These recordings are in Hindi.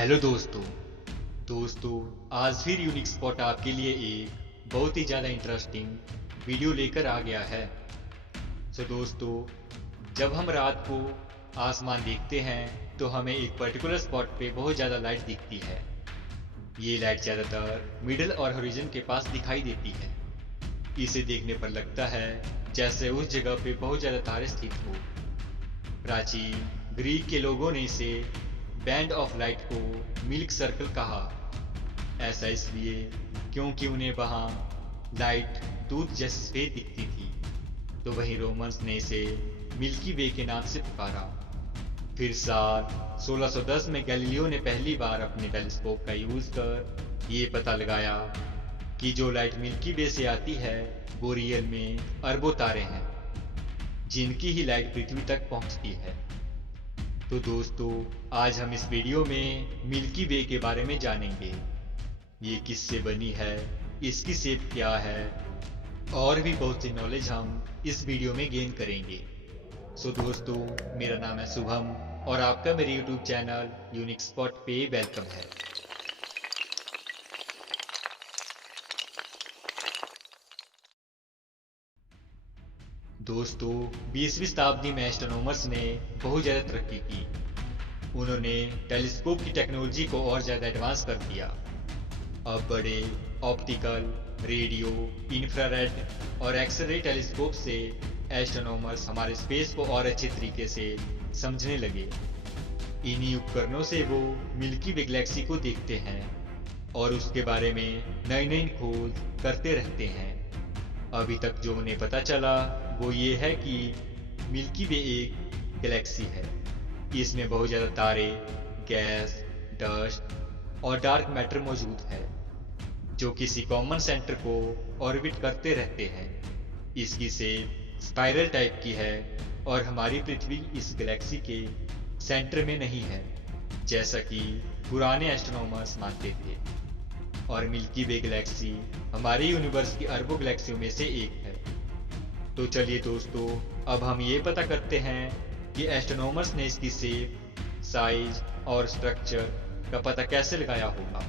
हेलो दोस्तों आज फिर यूनिक स्पॉट आपके लिए एक बहुत ही ज़्यादा इंटरेस्टिंग वीडियो लेकर आ गया है। दोस्तों, जब हम रात को आसमान देखते हैं तो हमें एक पर्टिकुलर स्पॉट पे बहुत ज़्यादा लाइट दिखती है। ये लाइट ज़्यादातर मिडल और हॉरिजन के पास दिखाई देती है। इसे देखने पर लगता है जैसे उस जगह पे बहुत ज़्यादा तारे स्थित हो। प्राचीन ग्रीक के लोगों ने इसे बैंड ऑफ लाइट को मिल्क सर्कल कहा। ऐसा इसलिए क्योंकि उन्हें वहाँ लाइट दूध जैसी सफेद दिखती थी। तो वहीं रोमन्स ने इसे मिल्की वे के नाम से पुकारा। फिर साल 1610 में गैलीलियो ने पहली बार अपने टेलीस्कोप का यूज कर ये पता लगाया कि जो लाइट मिल्की वे से आती है वो रियल में अरबों तारे हैं जिनकी ही लाइट पृथ्वी तक पहुंचती है। तो दोस्तों, आज हम इस वीडियो में मिल्की वे के बारे में जानेंगे। ये किससे बनी है, इसकी शेप क्या है और भी बहुत सी नॉलेज हम इस वीडियो में गेन करेंगे। दोस्तों, मेरा नाम है शुभम और आपका मेरे यूट्यूब चैनल यूनिक स्पॉट पे वेलकम है। दोस्तों, 20वीं शताब्दी में एस्ट्रोनॉमर्स ने बहुत ज़्यादा तरक्की की। उन्होंने टेलीस्कोप की टेक्नोलॉजी को और ज़्यादा एडवांस कर दिया। अब बड़े ऑप्टिकल, रेडियो, इंफ्रारेड और एक्सरे टेलीस्कोप से एस्ट्रोनॉमर्स हमारे स्पेस को और अच्छे तरीके से समझने लगे। इन्हीं उपकरणों से वो मिल्की वे गैलेक्सी को देखते हैं और उसके बारे में नई नई खोज करते रहते हैं। अभी तक जो उन्हें पता चला वो ये है कि मिल्की वे एक गैलेक्सी है। इसमें बहुत ज़्यादा तारे, गैस, डस्ट और डार्क मैटर मौजूद है जो किसी कॉमन सेंटर को ऑर्बिट करते रहते हैं। इसकी शेप स्पाइरल टाइप की है और हमारी पृथ्वी इस गैलेक्सी के सेंटर में नहीं है जैसा कि पुराने एस्ट्रोनॉमर्स मानते थे। और मिल्की वे गैलेक्सी हमारे यूनिवर्स की अरबों गैलेक्सियों में से एक है। तो चलिए दोस्तों, अब हम ये पता करते हैं कि एस्ट्रोनॉमर्स ने इसकी शेप, साइज और स्ट्रक्चर का पता कैसे लगाया होगा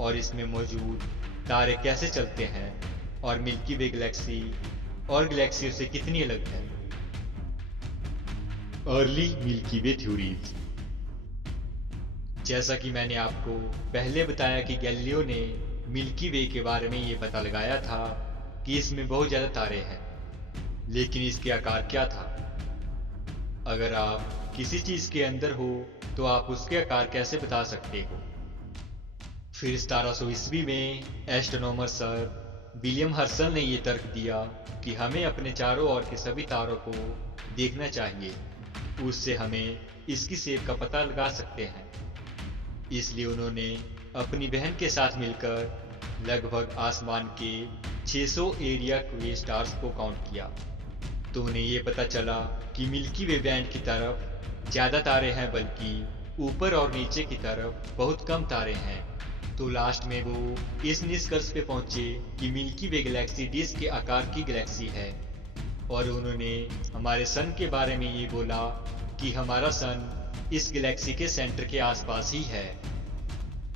और इसमें मौजूद तारे कैसे चलते हैं और मिल्की वे गैलेक्सी और गैलेक्सियों से कितनी अलग है। अर्ली मिल्की वे थ्योरीज। जैसा कि मैंने आपको पहले बताया कि गैलीलियो ने मिल्की वे के बारे में ये पता लगाया था कि इसमें बहुत ज़्यादा तारे हैं, लेकिन इसके आकार क्या था। अगर आप किसी चीज़ के अंदर हो तो आप उसके आकार कैसे बता सकते हो। फिर 1700 ईस्वी में एस्ट्रोनॉमर सर विलियम हर्सल ने यह तर्क दिया कि हमें अपने चारों ओर के सभी तारों को देखना चाहिए, उससे हमें इसकी शेप का पता लगा सकते हैं। इसलिए उन्होंने अपनी बहन के साथ मिलकर लगभग आसमान के 600 एरिया क्वे स्टार्स को काउंट किया। तो उन्हें ये पता चला कि मिल्की वे बैंड की तरफ ज़्यादा तारे हैं, बल्कि ऊपर और नीचे की तरफ बहुत कम तारे हैं। तो लास्ट में वो इस निष्कर्ष पे पहुंचे कि मिल्की वे गैलेक्सी डिस्क के आकार की गैलेक्सी है। और उन्होंने हमारे सन के बारे में ये बोला कि हमारा सन इस गैलेक्सी के सेंटर के आसपास ही है।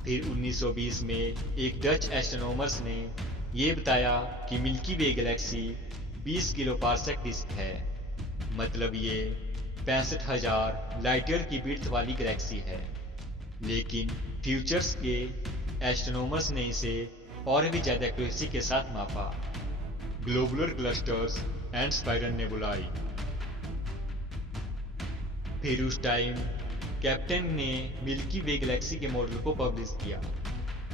फिर 1920 में एक डच एस्ट्रोनॉमर्स ने ये बताया कि milky Way Galaxy 20 kilo parsec disc है, मतलब ये 65,000 लाइट ईयर की विड्थ वाली गैलेक्सी है। लेकिन फ्यूचर्स के एस्ट्रोनॉमर्स ने इसे और भी ज़्यादा एक्यूरेसी के साथ मापा। Globular clusters and spiral nebulae. फिर उस टाइम कैप्टन ने मिल्की वे गैलेक्सी के मॉडल को पब्लिश किया।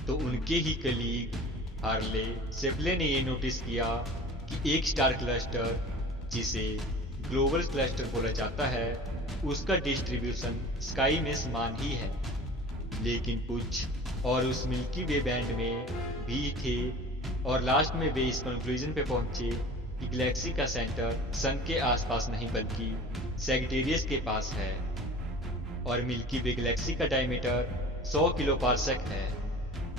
तो उनके ही कलीग हार्ले शेप्ले ने ये नोटिस किया कि एक स्टार क्लस्टर, जिसे ग्लोबल क्लस्टर बोला जाता है, उसका डिस्ट्रीब्यूशन स्काई में समान ही है। लेकिन कुछ और उस मिल्की वे बैंड में भी थे और लास्ट में वे इस कंक्लूजन पे पहुंचे कि गैलेक्सी का सेंटर सन के आसपास नहीं बल्कि सैजिटेरियस के पास है। और मिल्की वे गैलेक्सी का डायमीटर 100 किलो पारसेक है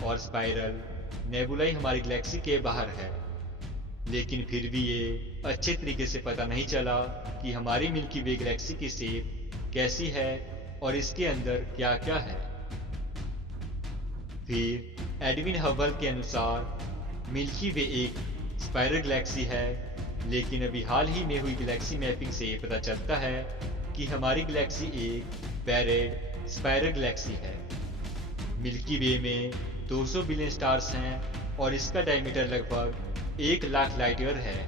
और स्पाइरल नेबुलाई हमारी गैलेक्सी के बाहर है। लेकिन फिर भी ये अच्छे तरीके से पता नहीं चला कि हमारी मिल्की वे गैलेक्सी की शेप कैसी है और इसके अंदर क्या क्या है। फिर एडविन हबल के अनुसार मिल्की वे एक स्पाइरल गैलेक्सी है, लेकिन अभी हाल ही में हुई गैलेक्सी मैपिंग से पता चलता है कि हमारी गैलेक्सी एक बैरेड स्पाइरल गैलेक्सी है। मिल्की वे में 200 बिलियन स्टार्स हैं और इसका डायमीटर लगभग 1 लाख लाइट ईयर है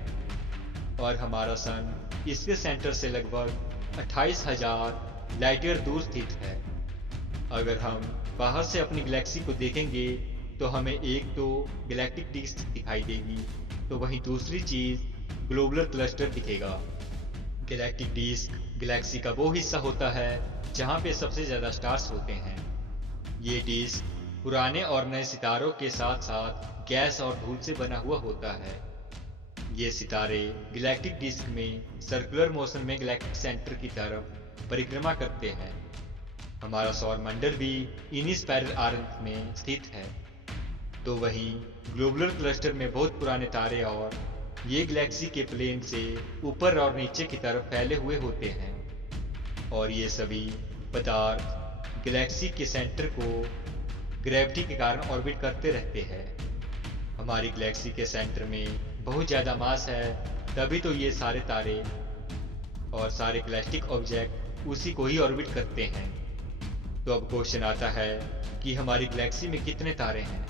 और हमारा सन इसके सेंटर से लगभग 28,000 लाइट ईयर दूर स्थित है। अगर हम बाहर से अपनी गैलेक्सी को देखेंगे तो हमें एक तो गैलेक्टिक डिस्क दिखाई देगी, तो वहीं दूसरी चीज ग्लोबुलर क्लस्टर दिखेगा। गैलेक्टिक डिस्क गैलेक्सी का वो हिस्सा होता है जहां पे सबसे ज्यादा स्टार्स होते हैं। ये डिस्क पुराने और नए सितारों के साथ साथ गैस और धूल से बना हुआ होता है। ये सितारे गैलेक्टिक डिस्क में सर्कुलर मोशन में गैलेक्टिक सेंटर की तरफ परिक्रमा करते हैं। हमारा सौर मंडल भी इन्हीं स्पाइरल आर्म में स्थित है। तो वहीं ग्लोबुलर क्लस्टर में बहुत पुराने तारे और ये गैलेक्सी के प्लेन से ऊपर और नीचे की तरफ फैले हुए होते हैं और ये सभी पदार्थ गैलेक्सी के सेंटर को ग्रेविटी के कारण ऑर्बिट करते रहते हैं। हमारी गैलेक्सी के सेंटर में बहुत ज़्यादा मास है, तभी तो ये सारे तारे और सारे गैलेक्टिक ऑब्जेक्ट उसी को ही ऑर्बिट करते हैं। तो अब क्वेश्चन आता है कि हमारी गैलेक्सी में कितने तारे हैं।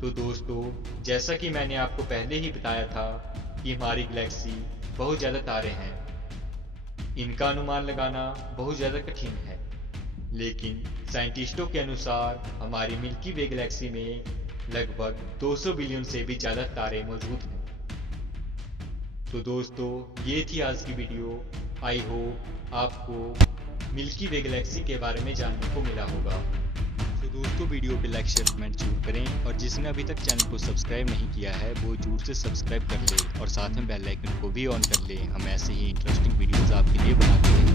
तो दोस्तों, जैसा कि मैंने आपको पहले ही बताया था कि हमारी गैलेक्सी बहुत ज़्यादा तारे हैं। इनका अनुमान लगाना बहुत ज़्यादा कठिन है, लेकिन साइंटिस्टों के अनुसार हमारी मिल्की वे गैलेक्सी में लगभग 200 बिलियन से भी ज़्यादा तारे मौजूद हैं। तो दोस्तों, ये थी आज की वीडियो। आई होप आपको मिल्की वे गैलेक्सी के बारे में जानने को मिला होगा। तो दोस्तों, वीडियो पे लाइक शेयर कमेंट जरूर करें और जिसने अभी तक चैनल को सब्सक्राइब नहीं किया है वो जरूर से सब्सक्राइब कर ले और साथ में बेल आइकन को भी ऑन कर ले। हम ऐसे ही इंटरेस्टिंग वीडियोस आपके लिए बनाते हैं।